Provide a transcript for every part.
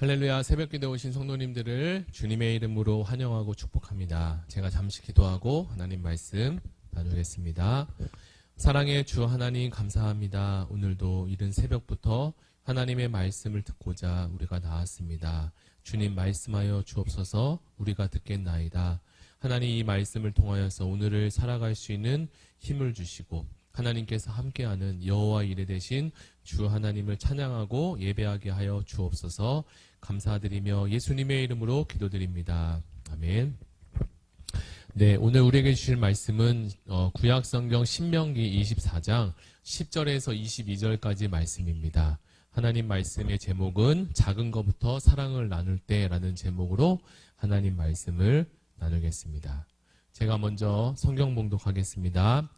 할렐루야. 새벽기도에 오신 성도님들을 주님의 이름으로 환영하고 축복합니다. 제가 잠시 기도하고 하나님 말씀 나누겠습니다. 사랑의 주 하나님 감사합니다. 오늘도 이른 새벽부터 하나님의 말씀을 듣고자 우리가 나왔습니다. 주님 말씀하여 주옵소서. 우리가 듣겠나이다. 하나님 이 말씀을 통하여서 오늘을 살아갈 수 있는 힘을 주시고 하나님께서 함께하는 여호와 이레 되신 주 하나님을 찬양하고 예배하게 하여 주옵소서. 감사드리며 예수님의 이름으로 기도드립니다. 아멘. 네, 오늘 우리에게 주실 말씀은 구약성경 신명기 24장 10절에서 22절까지 말씀입니다. 하나님 말씀의 제목은 작은 것부터 사랑을 나눌 때라는 제목으로 하나님 말씀을 나누겠습니다. 제가 먼저 성경 봉독하겠습니다.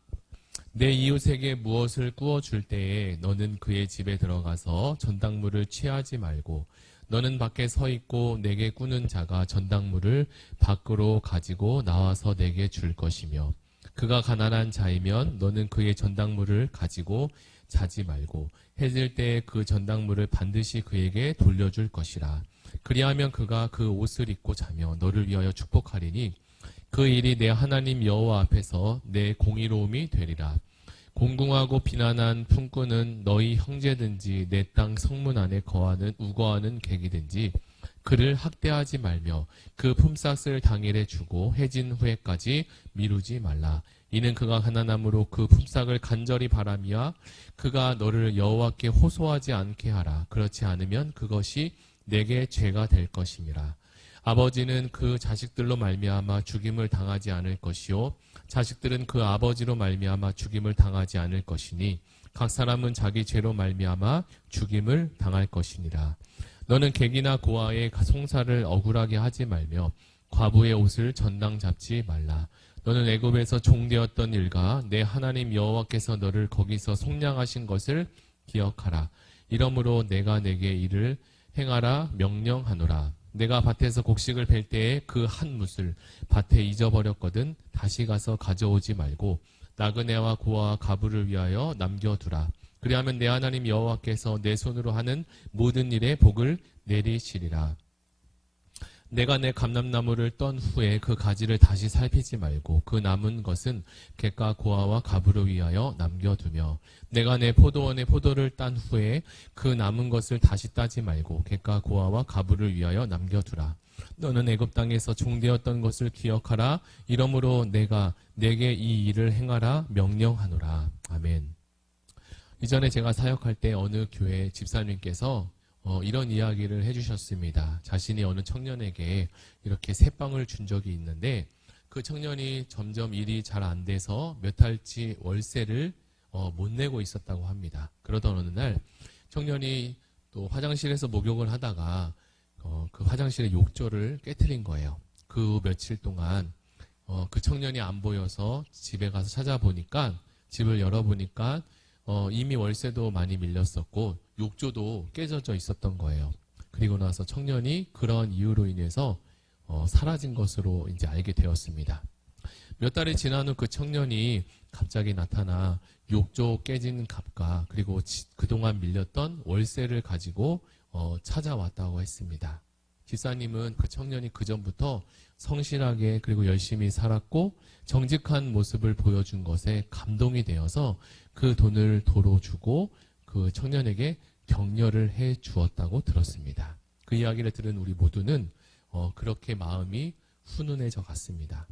내 이웃에게 무엇을 구워줄 때에 너는 그의 집에 들어가서 전당물을 취하지 말고 너는 밖에 서 있고 내게 꾸는 자가 전당물을 밖으로 가지고 나와서 내게 줄 것이며 그가 가난한 자이면 너는 그의 전당물을 가지고 자지 말고 해질 때에 그 전당물을 반드시 그에게 돌려줄 것이라. 그리하면 그가 그 옷을 입고 자며 너를 위하여 축복하리니 그 일이 내 하나님 여호와 앞에서 내 공의로움이 되리라. 공궁하고 비난한 품꾼은 너희 형제든지 내 땅 성문 안에 거하는 우거하는 객이든지 그를 학대하지 말며 그 품삯을 당일에 주고 해진 후에까지 미루지 말라. 이는 그가 가난함으로 그 품삯을 간절히 바라미야 그가 너를 여호와께 호소하지 않게 하라. 그렇지 않으면 그것이 내게 죄가 될 것임이라. 아버지는 그 자식들로 말미암아 죽임을 당하지 않을 것이요 자식들은 그 아버지로 말미암아 죽임을 당하지 않을 것이니 각 사람은 자기 죄로 말미암아 죽임을 당할 것이니라. 너는 객이나 고아의 송사를 억울하게 하지 말며 과부의 옷을 전당 잡지 말라. 너는 애굽에서 종되었던 일과 내 하나님 여호와께서 너를 거기서 속량하신 것을 기억하라. 이러므로 내가 내게 이를 행하라 명령하노라. 내가 밭에서 곡식을 벨 때에 그 한 뭇을 밭에 잊어버렸거든 다시 가서 가져오지 말고 나그네와 고아와 가부를 위하여 남겨두라. 그리하면 내 하나님 여호와께서 내 손으로 하는 모든 일에 복을 내리시리라. 내가 내 감람나무를 떤 후에 그 가지를 다시 살피지 말고 그 남은 것은 객과 고아와 가부를 위하여 남겨두며 내가 내 포도원의 포도를 딴 후에 그 남은 것을 다시 따지 말고 객과 고아와 가부를 위하여 남겨두라. 너는 애굽 땅에서 종되었던 것을 기억하라. 이러므로 내가 내게 이 일을 행하라 명령하노라. 아멘. 이전에 제가 사역할 때 어느 교회 집사님께서 이런 이야기를 해주셨습니다. 자신이 어느 청년에게 이렇게 새빵을 준 적이 있는데 그 청년이 점점 일이 잘 안 돼서 몇 달치 월세를 못 내고 있었다고 합니다. 그러던 어느 날 청년이 또 화장실에서 목욕을 하다가 그 화장실의 욕조를 깨트린 거예요. 그 며칠 동안 그 청년이 안 보여서 집에 가서 찾아보니까 집을 열어보니까 이미 월세도 많이 밀렸었고 욕조도 깨져져 있었던 거예요. 그리고 나서 청년이 그런 이유로 인해서 사라진 것으로 이제 알게 되었습니다. 몇 달이 지난 후 그 청년이 갑자기 나타나 욕조 깨진 값과 그리고 그동안 밀렸던 월세를 가지고 찾아왔다고 했습니다. 집사님은 그 청년이 그전부터 성실하게 그리고 열심히 살았고 정직한 모습을 보여준 것에 감동이 되어서 그 돈을 도로 주고 그 청년에게 격려를 해 주었다고 들었습니다. 그 이야기를 들은 우리 모두는 그렇게 마음이 훈훈해져 갔습니다.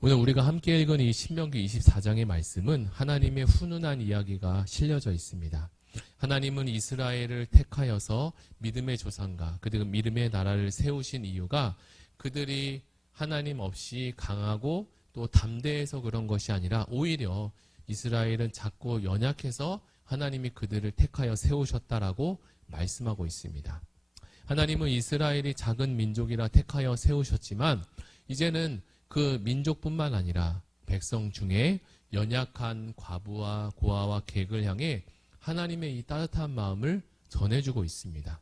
오늘 우리가 함께 읽은 이 신명기 24장의 말씀은 하나님의 훈훈한 이야기가 실려져 있습니다. 하나님은 이스라엘을 택하여서 믿음의 조상과 그리고 믿음의 나라를 세우신 이유가 그들이 하나님 없이 강하고 또 담대해서 그런 것이 아니라 오히려 이스라엘은 작고 연약해서 하나님이 그들을 택하여 세우셨다라고 말씀하고 있습니다. 하나님은 이스라엘이 작은 민족이라 택하여 세우셨지만 이제는 그 민족뿐만 아니라 백성 중에 연약한 과부와 고아와 객을 향해 하나님의 이 따뜻한 마음을 전해주고 있습니다.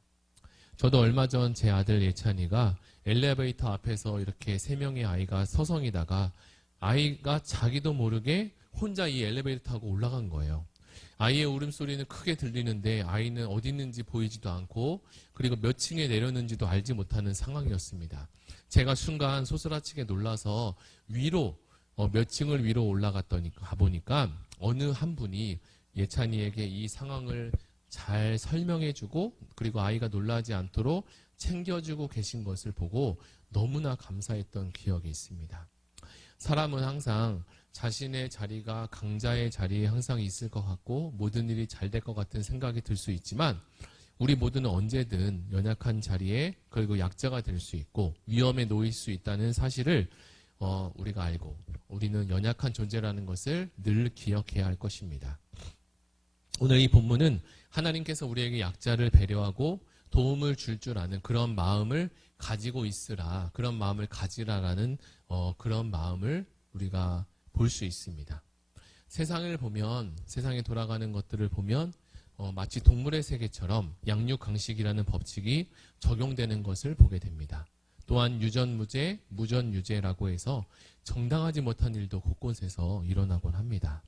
저도 얼마 전 제 아들 예찬이가 엘리베이터 앞에서 이렇게 3명의 아이가 서성이다가 아이가 자기도 모르게 혼자 이 엘리베이터 타고 올라간 거예요. 아이의 울음소리는 크게 들리는데 아이는 어디 있는지 보이지도 않고 그리고 몇 층에 내렸는지도 알지 못하는 상황이었습니다. 제가 순간 소스라치게 놀라서 위로 몇 층을 위로 올라갔더니 가보니까 어느 한 분이 예찬이에게 이 상황을 잘 설명해주고 그리고 아이가 놀라지 않도록 챙겨주고 계신 것을 보고 너무나 감사했던 기억이 있습니다. 사람은 항상 자신의 자리가 강자의 자리에 항상 있을 것 같고 모든 일이 잘 될 것 같은 생각이 들 수 있지만 우리 모두는 언제든 연약한 자리에 그리고 약자가 될 수 있고 위험에 놓일 수 있다는 사실을 우리가 알고 우리는 연약한 존재라는 것을 늘 기억해야 할 것입니다. 오늘 이 본문은 하나님께서 우리에게 약자를 배려하고 도움을 줄 줄 아는 그런 마음을 가지고 있으라, 그런 마음을 가지라라는 그런 마음을 우리가 볼 수 있습니다. 세상을 보면, 세상에 돌아가는 것들을 보면 마치 동물의 세계처럼 양육강식이라는 법칙이 적용되는 것을 보게 됩니다. 또한 유전무죄, 무전유죄라고 해서 정당하지 못한 일도 곳곳에서 일어나곤 합니다.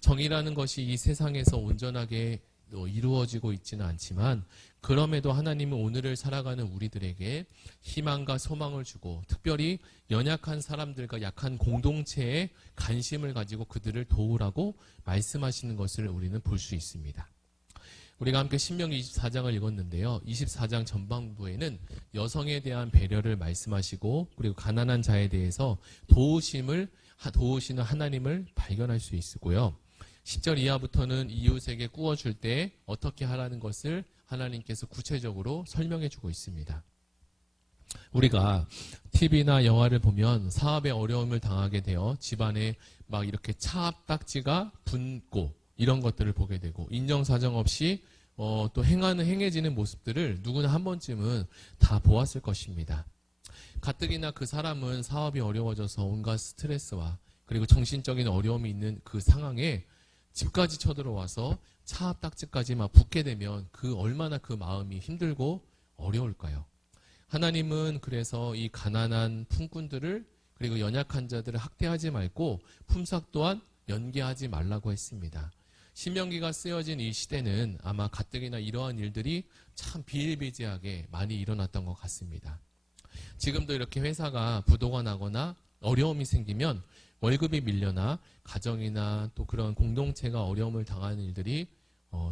정의라는 것이 이 세상에서 온전하게 이루어지고 있지는 않지만 그럼에도 하나님은 오늘을 살아가는 우리들에게 희망과 소망을 주고 특별히 연약한 사람들과 약한 공동체에 관심을 가지고 그들을 도우라고 말씀하시는 것을 우리는 볼 수 있습니다. 우리가 함께 신명기 24장을 읽었는데요. 24장 전반부에는 여성에 대한 배려를 말씀하시고 그리고 가난한 자에 대해서 도우시는 하나님을 발견할 수 있고요. 10절 이하부터는 이웃에게 구워줄 때 어떻게 하라는 것을 하나님께서 구체적으로 설명해 주고 있습니다. 우리가 TV나 영화를 보면 사업에 어려움을 당하게 되어 집안에 막 이렇게 차압딱지가 붙고 이런 것들을 보게 되고 인정사정 없이 또 행해지는 모습들을 누구나 한 번쯤은 다 보았을 것입니다. 가뜩이나 그 사람은 사업이 어려워져서 온갖 스트레스와 그리고 정신적인 어려움이 있는 그 상황에 집까지 쳐들어와서 차압딱지까지 막 붙게 되면 얼마나 그 마음이 힘들고 어려울까요? 하나님은 그래서 이 가난한 품꾼들을 그리고 연약한 자들을 학대하지 말고 품삯 또한 연계하지 말라고 했습니다. 신명기가 쓰여진 이 시대는 아마 가뜩이나 이러한 일들이 참 비일비재하게 많이 일어났던 것 같습니다. 지금도 이렇게 회사가 부도가 나거나 어려움이 생기면 월급이 밀려나 가정이나 또 그런 공동체가 어려움을 당하는 일들이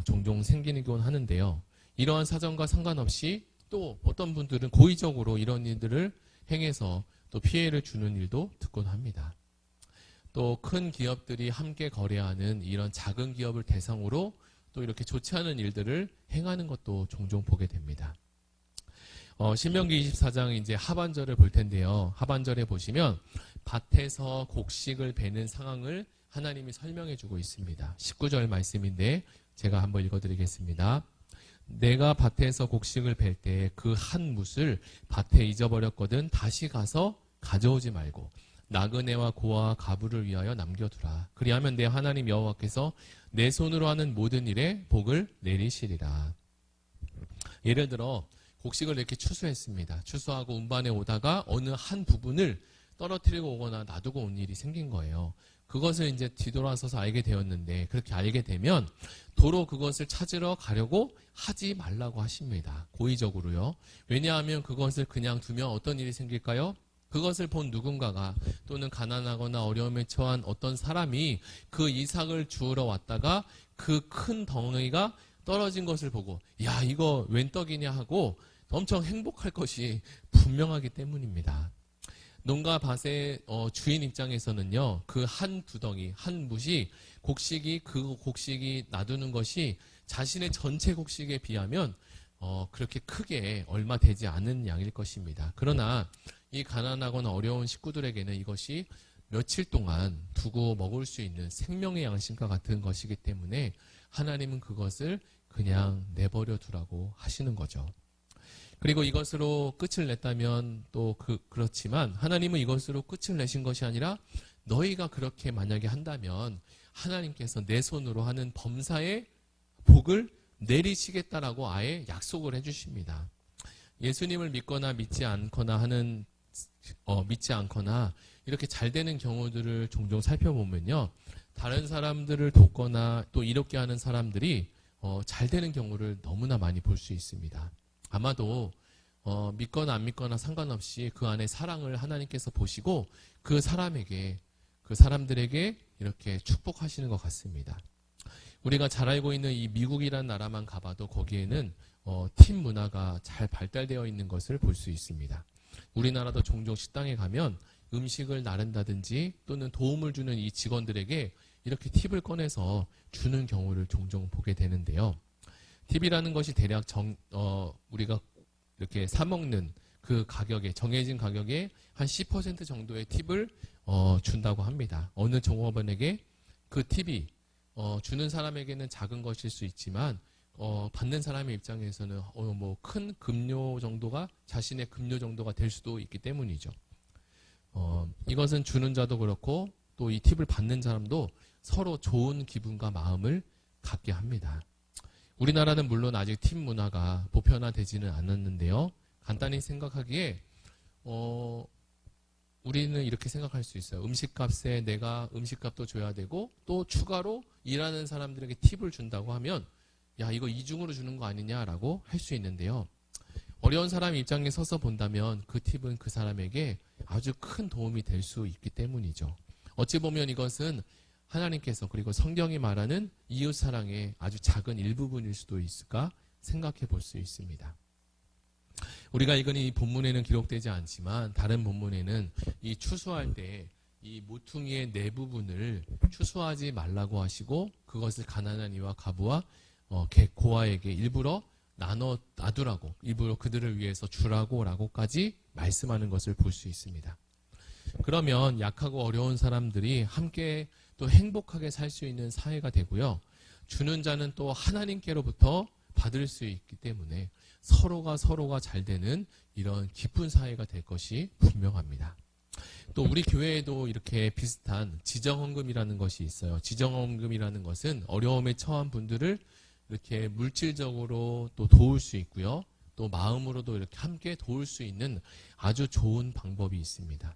종종 생기곤 하는데요. 이러한 사정과 상관없이 또 어떤 분들은 고의적으로 이런 일들을 행해서 또 피해를 주는 일도 듣곤 합니다. 또 큰 기업들이 함께 거래하는 이런 작은 기업을 대상으로 또 이렇게 좋지 않은 일들을 행하는 것도 종종 보게 됩니다. 신명기 24장 이제 하반절을 볼 텐데요. 하반절에 보시면 밭에서 곡식을 베는 상황을 하나님이 설명해 주고 있습니다. 19절 말씀인데 제가 한번 읽어드리겠습니다. 내가 밭에서 곡식을 벨 때 그 한 뭇을 밭에 잊어버렸거든 다시 가서 가져오지 말고 나그네와 고아와 가부를 위하여 남겨두라. 그리하면 내 하나님 여호와께서 내 손으로 하는 모든 일에 복을 내리시리라. 예를 들어 곡식을 이렇게 추수했습니다. 추수하고 운반해 오다가 어느 한 부분을 떨어뜨리고 오거나 놔두고 온 일이 생긴 거예요. 그것을 이제 뒤돌아서서 알게 되었는데 그렇게 알게 되면 도로 그것을 찾으러 가려고 하지 말라고 하십니다. 고의적으로요. 왜냐하면 그것을 그냥 두면 어떤 일이 생길까요? 그것을 본 누군가가 또는 가난하거나 어려움에 처한 어떤 사람이 그 이삭을 주우러 왔다가 그 큰 덩이가 떨어진 것을 보고 야 이거 웬 떡이냐 하고 엄청 행복할 것이 분명하기 때문입니다. 농가 밭의 주인 입장에서는요. 그 한 두덩이, 한 뭇이 그 곡식이 놔두는 것이 자신의 전체 곡식에 비하면 그렇게 크게 얼마 되지 않은 양일 것입니다. 그러나 이 가난하거나 어려운 식구들에게는 이것이 며칠 동안 두고 먹을 수 있는 생명의 양식과 같은 것이기 때문에 하나님은 그것을 그냥 내버려 두라고 하시는 거죠. 그리고 이것으로 끝을 냈다면 또 그렇지만 하나님은 이것으로 끝을 내신 것이 아니라 너희가 그렇게 만약에 한다면 하나님께서 내 손으로 하는 범사에 복을 내리시겠다라고 아예 약속을 해주십니다. 예수님을 믿거나 믿지 않거나 이렇게 잘 되는 경우들을 종종 살펴보면요. 다른 사람들을 돕거나 또 이롭게 하는 사람들이 잘 되는 경우를 너무나 많이 볼 수 있습니다. 아마도 믿거나 안 믿거나 상관없이 그 안에 사랑을 하나님께서 보시고 그 사람들에게 이렇게 축복하시는 것 같습니다. 우리가 잘 알고 있는 이 미국이라는 나라만 가봐도 거기에는 팀 문화가 잘 발달되어 있는 것을 볼 수 있습니다. 우리나라도 종종 식당에 가면 음식을 나른다든지 또는 도움을 주는 이 직원들에게 이렇게 팁을 꺼내서 주는 경우를 종종 보게 되는데요. 팁이라는 것이 대략 우리가 이렇게 사먹는 그 가격에, 정해진 가격에 한 10% 정도의 팁을 준다고 합니다. 어느 종업원에게 그 팁이 주는 사람에게는 작은 것일 수 있지만 받는 사람의 입장에서는 큰 급료 정도가 자신의 급료 정도가 될 수도 있기 때문이죠. 이것은 주는 자도 그렇고 또 이 팁을 받는 사람도 서로 좋은 기분과 마음을 갖게 합니다. 우리나라는 물론 아직 팁 문화가 보편화되지는 않았는데요. 간단히 생각하기에 우리는 이렇게 생각할 수 있어요. 음식값에 내가 음식값도 줘야 되고 또 추가로 일하는 사람들에게 팁을 준다고 하면 야, 이거 이중으로 주는 거 아니냐라고 할 수 있는데요. 어려운 사람 입장에 서서 본다면 그 팁은 그 사람에게 아주 큰 도움이 될 수 있기 때문이죠. 어찌 보면 이것은 하나님께서 그리고 성경이 말하는 이웃사랑의 아주 작은 일부분일 수도 있을까 생각해 볼 수 있습니다. 우리가 읽은 이 본문에는 기록되지 않지만 다른 본문에는 이 추수할 때 이 모퉁이의 네 부분을 추수하지 말라고 하시고 그것을 가난한 이와 과부와 고아에게 일부러 놔두라고, 일부러 그들을 위해서 주라고 라고까지 말씀하는 것을 볼 수 있습니다. 그러면 약하고 어려운 사람들이 함께 또 행복하게 살 수 있는 사회가 되고요. 주는 자는 또 하나님께로부터 받을 수 있기 때문에 서로가 잘 되는 이런 기쁜 사회가 될 것이 분명합니다. 또 우리 교회에도 이렇게 비슷한 지정헌금이라는 것이 있어요. 지정헌금이라는 것은 어려움에 처한 분들을 이렇게 물질적으로 또 도울 수 있고요. 또 마음으로도 이렇게 함께 도울 수 있는 아주 좋은 방법이 있습니다.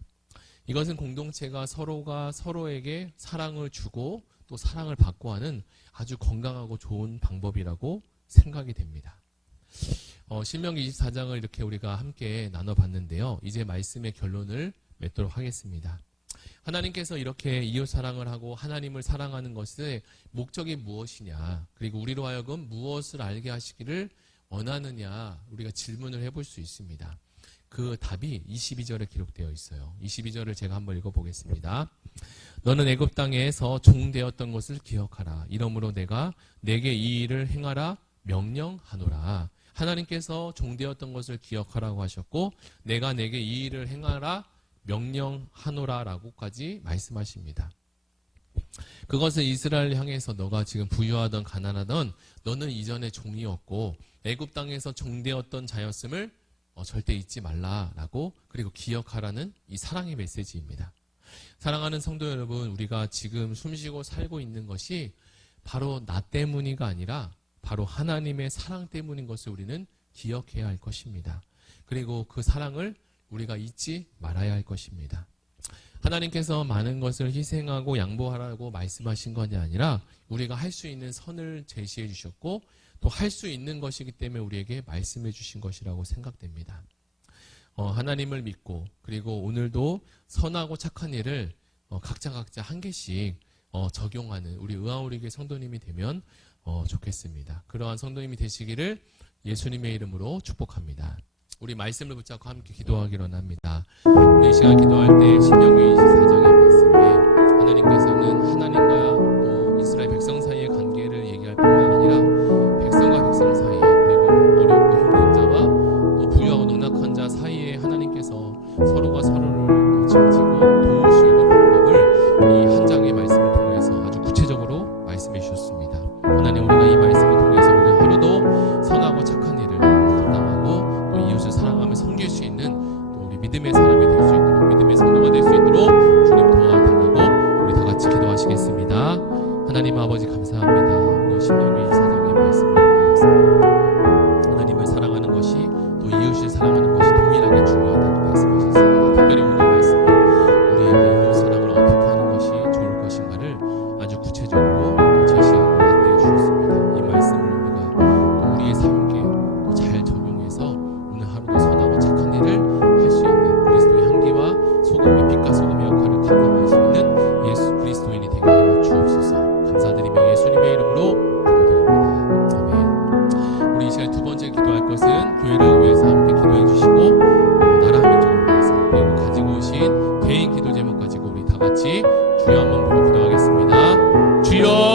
이것은 공동체가 서로가 서로에게 사랑을 주고 또 사랑을 받고 하는 아주 건강하고 좋은 방법이라고 생각이 됩니다. 신명기 24장을 이렇게 우리가 함께 나눠봤는데요. 이제 말씀의 결론을 맺도록 하겠습니다. 하나님께서 이렇게 이웃 사랑을 하고 하나님을 사랑하는 것의 목적이 무엇이냐, 그리고 우리로 하여금 무엇을 알게 하시기를 원하느냐 우리가 질문을 해볼 수 있습니다. 그 답이 22절에 기록되어 있어요. 22절을 제가 한번 읽어보겠습니다. 너는 애굽 땅에서 종되었던 것을 기억하라. 이러므로 내가 내게 이 일을 행하라 명령하노라. 하나님께서 종되었던 것을 기억하라고 하셨고 내가 내게 이 일을 행하라 명령하노라라고까지 말씀하십니다. 그것은 이스라엘 향해서 너가 지금 부유하던 가난하던 너는 이전에 종이었고 애굽 땅에서 종되었던 자였음을 절대 잊지 말라라고 그리고 기억하라는 이 사랑의 메시지입니다. 사랑하는 성도 여러분, 우리가 지금 숨쉬고 살고 있는 것이 바로 나 때문이가 아니라 바로 하나님의 사랑 때문인 것을 우리는 기억해야 할 것입니다. 그리고 그 사랑을 우리가 잊지 말아야 할 것입니다. 하나님께서 많은 것을 희생하고 양보하라고 말씀하신 것이 아니라 우리가 할 수 있는 선을 제시해 주셨고 또 할 수 있는 것이기 때문에 우리에게 말씀해 주신 것이라고 생각됩니다. 하나님을 믿고 그리고 오늘도 선하고 착한 일을 각자 한 개씩 적용하는 우리 의아우리교회 성도님이 되면 좋겠습니다. 그러한 성도님이 되시기를 예수님의 이름으로 축복합니다. 우리 말씀을 붙잡고 함께 기도하기로 합니다. 우리 이 시간 기도할 때 신명기 24장의 말씀에 하나님께서는 하나님과 또 이스라엘 백성 사이의 관계를 얘기할 뿐만 아니라 백성과 백성 사이에 그리고 어렵고 힘든 자와 또 부유하고 농락한 자 사이에 하나님께서 서로가 서로를 지키고 도울 수 있는 방법을 이 한 장의 말씀을 통해서 아주 구체적으로 말씀해 주셨습니다. 하나님, 우리가 이 말씀을 통해서 오늘 하루도 선하고 착한 일을 감당하고 또 이웃을 사랑하며 섬길 수 있는 또 우리 믿음의 사람이 될 수 있도록 믿음의 성도가 될 수 있도록 주님 도와달라고 우리 다 같이 기도하시겠습니다. 하나님 아버지 감사합니다. 오늘 신명기 24장의 말씀을 통해서 하나님을 사랑하는 것이 또 이웃을 사랑하는 것이 동일하게 중요하다고 말씀하셨습니다. 특별히 오늘 말씀을 우리에게 개인 기도 제목 가지고 우리 다 같이 주여 한번 부르 기도하겠습니다. 주여